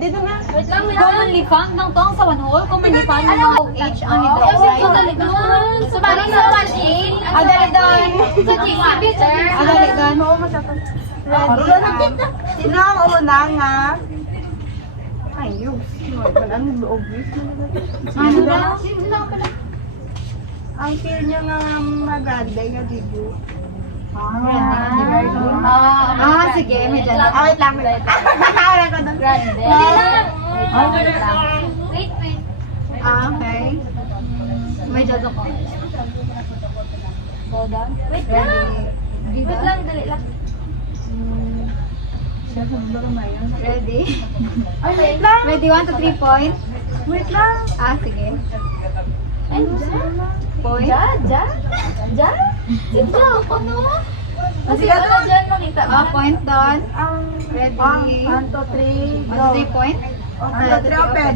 ready na na. Wait lang, Commonly found ng tong sa one hole, commonly found ng mga OH ang hydroxide. So, parang sa 1A, Adali doon. sa G-Water. Adali doon. Ready na. Sino ang una nga? Ayos. Anong obvious na Ano ba? ang feel niya nga maganda nga video. Sige, may dyan. Wait lang. Nakakala ko doon. Grande. Wait lang. Wait. Okay. May dyan ako. Wait lang. Wait lang, dali lang. Ready? Ay, wait lang. Ready, 1 to 3 point? Wait lang. Sige. Ay, Point? Diyan? Sige, ako no? Kasi Sige, wala dyan makita. Point doon. Ready. Ready? 1, 2, 3, 1 go. to 3 point? Okay, 3 open.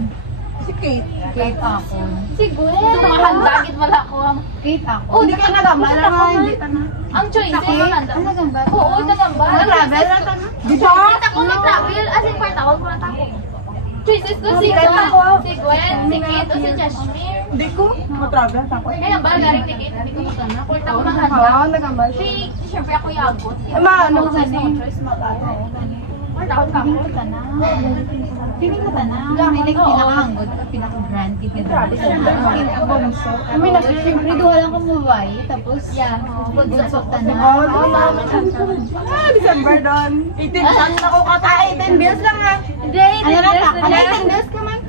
Si Kate. Kate ako. Siguro. Tumahanda, wala ko. Kate ako. Oh, hindi ka nagamba lang nga, hindi ka na. Ang choices, maganda. Ano gamba? Oo, nagamba. Nag-travel lang ka na. Di ba? Kita ko nag-travel. As in, part ako, part ako. Choices ko si Hindi ka Gwen, si Kate, o si Jashmir. Hindi ko. Mag-travel ako. Kaya ba, galing ni Kate, hindi ko maganda. Part ako Oo, mahanda. nagamba siya. Si, siyempre ako yagot. Ano Sa no choice, mag-ano. Part ako Piling ko ta na. Piling ko ta na. May like pinakahangod ka, pinaka-grand kit na dati sa May Siyempre, duha lang kumuway. Tapos, bunsok ta na. December doon. 18 shots ako kata. 18 bills lang ha. Hindi, Ano na ta? Ano 18 days ka man?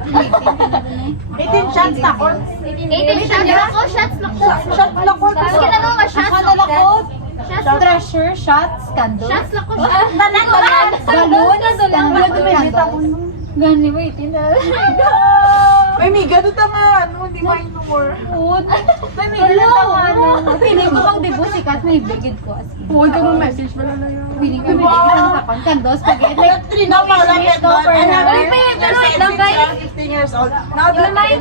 18 shots ako. 18 shots ako, shots lang ko. Shot lang ko. Tapos kinalo ka, shots Ako lang ko. nalakot. Treasure, shots, candle. Shots lang ko, shots. Tanan, Balloons, candle. Gani, wait. May miga doon tama. Ano, hindi mo ignore. Food. May may ano. Piling ko pag dibo sikat, may bigid ko as in. Huwag ka mo message mo na lang. Piling ko may bigid sa kon candles, spaghetti. Like, No, parang get doon. Uy, pero wait lang, guys. 15 years old. Now, Yung they're like,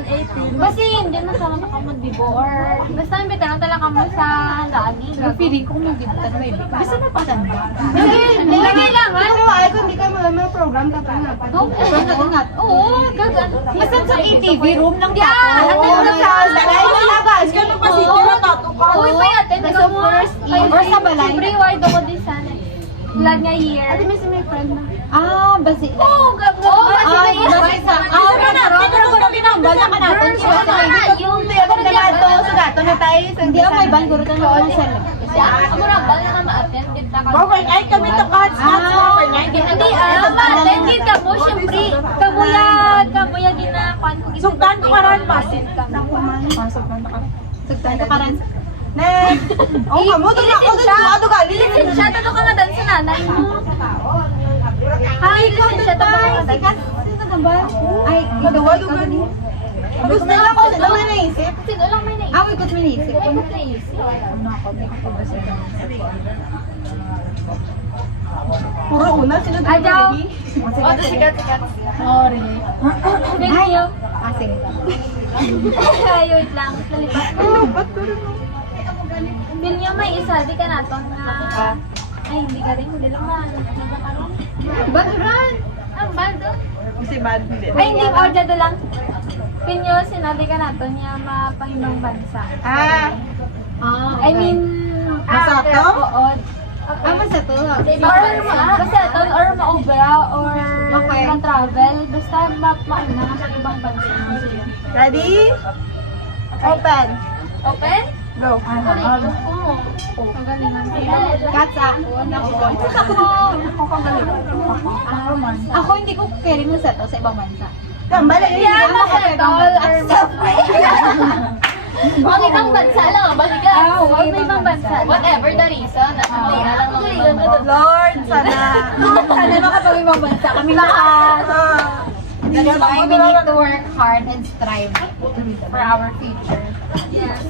basta hindi na sana makamagdibo or basta yung bitanong talaga mo sa lagi. feeling ko may gibutan may bigid. Basta na patanda. Lagay lang, ha? Pero ay, kung di ka may program ka pa na. Oo, basta sa ATV room lang Yeah, tapo. attend mo sa Dahil sa labas, ganun pa si Tila Tato ka. Uy, may attend ka mo. Or sa balay. Siyempre, ward ako din sana. Glad nga year. Ate, may friend na. Basi. Oo, gabo. Oo, Basi sa. Pero ko pinambal na natin. Yung Sa gato na tayo. Hindi ako may ban guro tan ko sa. Ako na ba naman ma-attend din ka. Okay, ay kami to cuts. Hindi, ma-attend din ka mo. Siyempre, kamuya ginakuan ko. Sugdan ko karan pasin ka. Sugtan ka karan. Next. Oh, kamo to na ako dito gali. Siya, tato ka nga dan sa nanay mo. Hi, ikaw siya, tato ka nga dan. Ay, Maduwado gani. Gusto na ako sa may naisip. Sino lang may naisip? Away ko tuminisip. Ay, ba't naisip? Puro una sila dito. Ayaw. O, to sikat. Sorry. Video. Sige. Ay, wait lang. Salipat. Ano, ba't puro Feel niyo may isa, di ka nato na... Ay, hindi ka rin. Hindi lang na. Baturan. Ang bado. Kasi bad hindi. Ay, hindi. Order do lang. Feel niyo, sinabi ka nato niya mapangibang bansa. I mean... Masato? Oo. Basta to. Basta ito, or ma-obra, or Okay. ma-travel. Basta ma-ano na sa ibang bansa. Ready? Open. Open? Go. Kagalingan. Cats ako. Ako hindi ko carry mo sa to sa ibang bansa. Kambali. Yeah, ma-settle or Mga ibang bansa lang, balikan. Huwag may ibang bansa. Whatever the reason, hindi na lang mga ibang bansa. Lord, sana. Sana makapag ibang bansa kami lahat. That's why we need to work hard and strive for our future. Yes.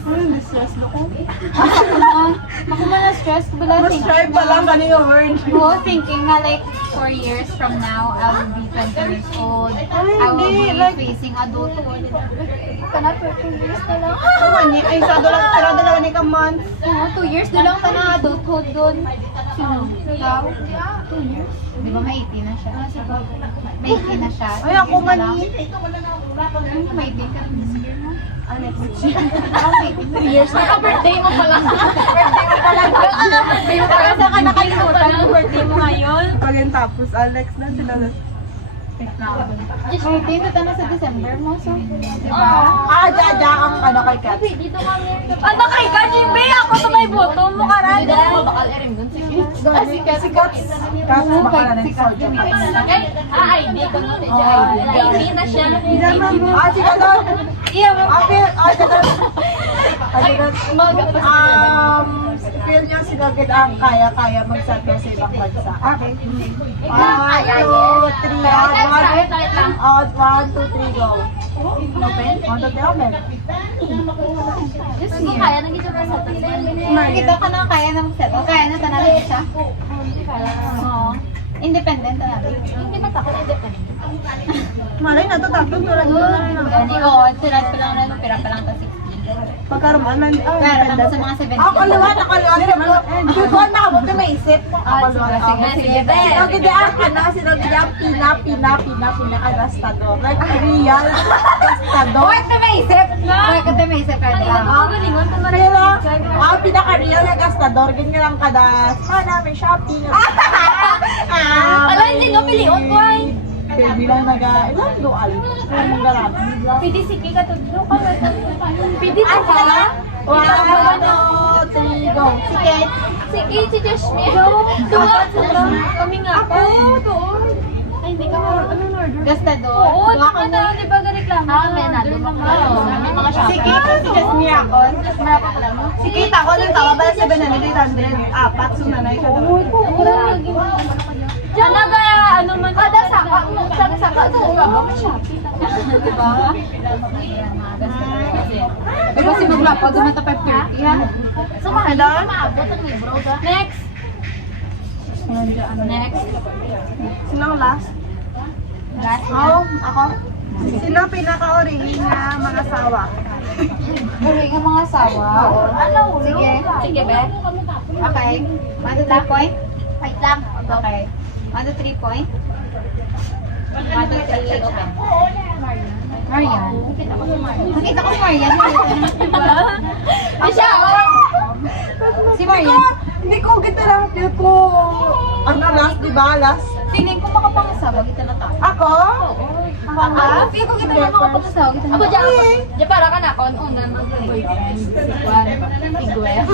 Ako man na-stress ko bala Mas try pa lang kanina word. Oo, thinking na like 4 years from now, I will be 20 years old. I will be facing adulthood. Kana 13 years na lang. Ay, sarado lang ni ka months. 2 years doon lang ka na adulthood doon. Ikaw? 2 years. Di ba may 18 na siya? May 18 na siya. Ay, ako mali. May 18 ka rin this year, no? Alex, siya. Ako may 18 years. Naka-birthday mo pala. Birthday mo pala. Saan ka nakalimutan ng birthday mo ngayon? Pagin tapos, Alex na sila. May 18 na sa December mo, so. Di ba? Ah, Jaja ang ano kay Kat. Dito kami. Ano kay Kajimbe? Ako to may boto mo karado. Bakal erin dun si Si Kat. Kat, baka na nag-soldier. ID ko nun. ID na siya. Ah, si Kat. Iya, Okay, feel nyo si Gagid ang kaya-kaya mag-settle sa ibang bansa. Okay. 1, 2, 3, out. 1, 2, 3, go. Open? 1, 2, 3, open. Gusto ko kaya nang ito sa Kita ka na kaya na mag-settle. Kaya na tanawin siya. Oo. Independent na natin. Hindi matakot independent. Malay na to, tatlo tulad mo na rin. Hindi ko, sunod pa lang na pira pa lang ta 16. Pagkaroon man. Pero tapos sa mga 17. Ako kaliwa. Kung nakabot na may isip. Ako Sige, be. Sinagidaan ka na, sinagidaan pinaka-gastador. Like, real gastador. Bakit na may isip? Bakit na may isip ka nila? Pero, pinaka-real na gastador, ganyan lang kada, sana may shopping. Ala, hindi no, pilion ko ay. Bilang ilang dual. Kaya mong garam. Pwede sige ka to. Pwede to ka? 1, 2, 3, go. Sige. Sige, si Joshua. Tuwag kami nga. Ako, doon. Ay, hindi ka ano order? Gastador. Oo, di ba na, di ba reklamo? May nado may mga shopping. Sige, si Jasmine ako. Sige, ako nang tawa ba sa 700, apat, sunanay ka daw. Diyan na kaya, ano man. Kada saka, saka doon ka ba? Diba? Diba si Maglapo, dumata 5:30 ha? Sumahan doon? Maabot ang libro ka. Next. Next. Sino ang last? Last Ako. Sino pinaka-origin na mga sawa? Uri ng mga asawa. Ano? Sige. Sige, be. Okay. 1 to 3 point? Wait lang. Okay. 1 to 3 point? 1 to 3, okay. Marian. Nakita ko si Marian. Siya, Si Marian. Hindi ko kita lang feel ko. Ano last, di ba? Last? Feeling ko makapangasawa kita na tayo. Ako? Feel ko kita na makapangasawa kita na Ako tayo. dyan. Diyan para ka na ako. Una mag-boyfriend. Juan. Miguel.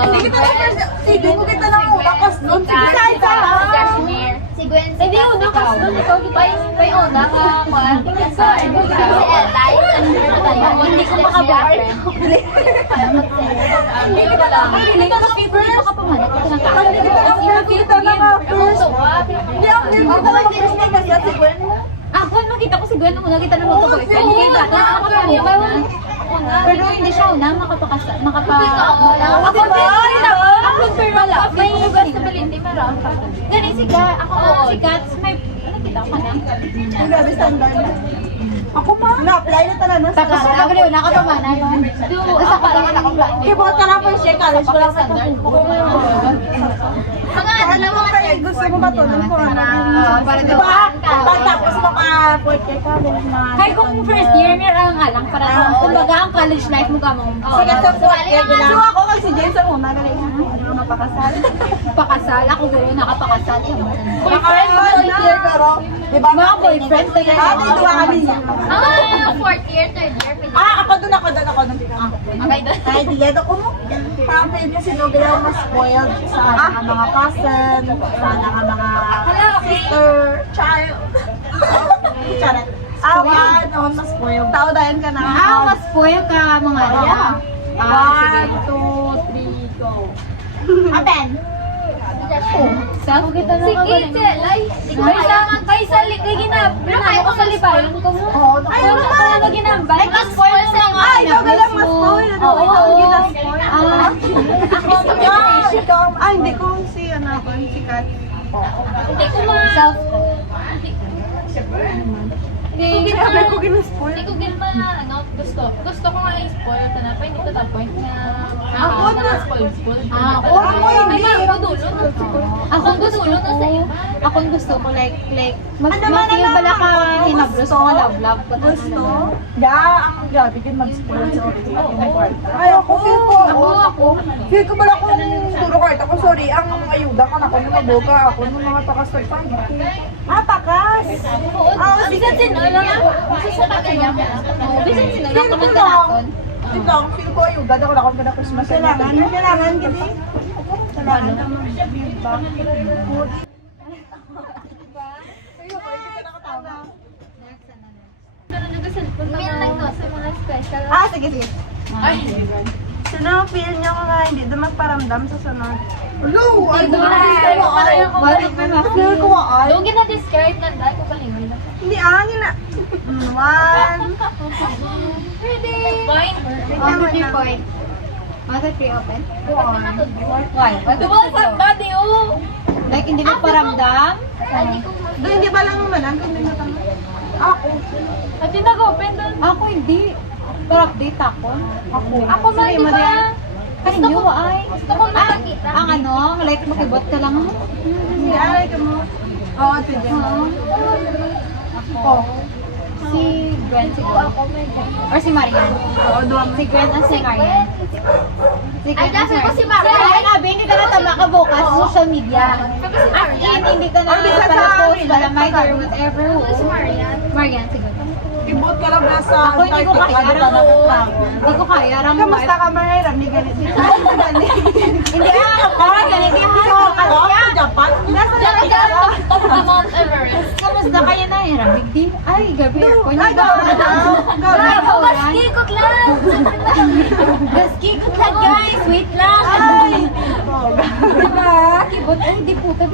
Hindi kita lang first. Sige ko kita lang umakas doon. Sige, Si kahit sa Kashmir. Si Gwen. Hindi, una kas doon. Ikaw, may una ka. Juan. Si Elay. Hindi ko makaboyfriend. Hindi ko lang. Feeling ko favorite ko ka pa man. Ito na tayo. Kita na nga first. Hindi ako nilito lang first na kasi si Gwen. Ako, nakita ko si Gwen nung nakita na mo ito boyfriend. Kaya dati nakapamukha na. Pero hindi siya una makapakasa. Ako din rin ako. Ako pero lang. May hugas na balindi pero ang kapag. Ganun si Kat. Ako si Kat. May, nakita ko na. Ang gabi standard. Ako pa. Na-apply na talaga sa Tapos, ako rin, nakapamanan. Tapos ako lang ako plan. Kibot ka na po siya, college ko lang sa Mga Ano kayo gusto mo matulog ko na? Para Diba? Tapos maka-fourth year college na. Kaya kung first year, meron nga lang para sa, kumbaga ang college life mo ka mong Sige, sa fourth year ko lang. So ako kasi James ang una, galing na napakasal. pakasal. Ako guro, nakapakasal. Boyfriend ko year pero, diba? Mga boyfriend, tayo. Ate, duwa kami niya. fourth year, third year. Ako doon. Okay, doon. Kahit diyan ako mo. Parang pwede niya sinugil ako mas spoiled sa mga cousin, sa mga sister, child. Charet. Awan, naman mas spoiled. Tao dahil ka na. Mas spoil ka mga ano. One, two, three, go. Aben. Self kita na Sige, Chelay. Kay ginambay ko sa libayan ko mo. Oo, Ayaw na ka na ginambay. Mas spoil sa mga Ay, ikaw ka lang mas spoiled. Oo. Ay, hindi ko si si Kat. Hindi ko ma... Self. Okay. Sabi ko ginispoil. Hindi ko gilma na, gusto. Gusto ko nga i-spoil ito na, pa hindi ko point na Ako na. spoil. Ako hindi. Ako gusto ko like mas mafeel bala ka hinablos ko love ko Gusto? Ang grabe din mag-spoil sa kwarta. Ay, ako feel ko. Ako. Feel ko pala kung turo kwarta ko. Sorry, ang ayuda ka na ako nung maboga ako nung mga takas-tag pa. Takas! Bisan sinulang, bisan sinulang, bisan sinulang ko ng Talaton. Ito lang, feel ko ayuda. Ako na ako na Christmas. Kailangan, gini. Kailangan naman. Meal lang to sa mga special. Sige. Ay, Sino feel niyo ko nga hindi doon magparamdam sa sunod? Hello! Ay, Bakit ba na Feel ko ay. doon gina-discard na dahil ko palingon na. Hindi angin na. One. Ready? Fine. 3 point. 3 open. Why? Dumal sa body, oh! Like hindi mo paramdam? Hindi ko Doon hindi ba lang naman ang hindi mo tama? Ako. At yung nag-open doon. Ako hindi. Pero update ako. Ako man, di ba? Kanyo ay. Gusto ko makakita. Ang like makibot ka lang. Hindi alay ka mo. Oo, pwede mo. Oh. Si Gwen siguro. Or si Marian. Oo, doon. Si Gwen at si Marian. Si Ay, Gwen at dapat ko si Si Marian. Marian, abi, hindi ka na tama ka bukas sa social media. Sabi si Marian. Hindi ka na Ang bisa pala sa post, amin, pala like, mic or pag- whatever. Si Marian. Marian, siguro. Ibot ka lang na sa Ako hindi ko kaya. Hindi ko kaya. Kamusta ka Mariram? Ni ganit. Hindi parang ganito yung Japan? Nasa Diyan ka top of Mount Everest. Kamusta kayo na hiramig di? Ay, gabi ako niya Ay, go! Maski kot lang! Gaski ko lang guys, wait lang. Ay! Diba? Kibot, ay, di puta.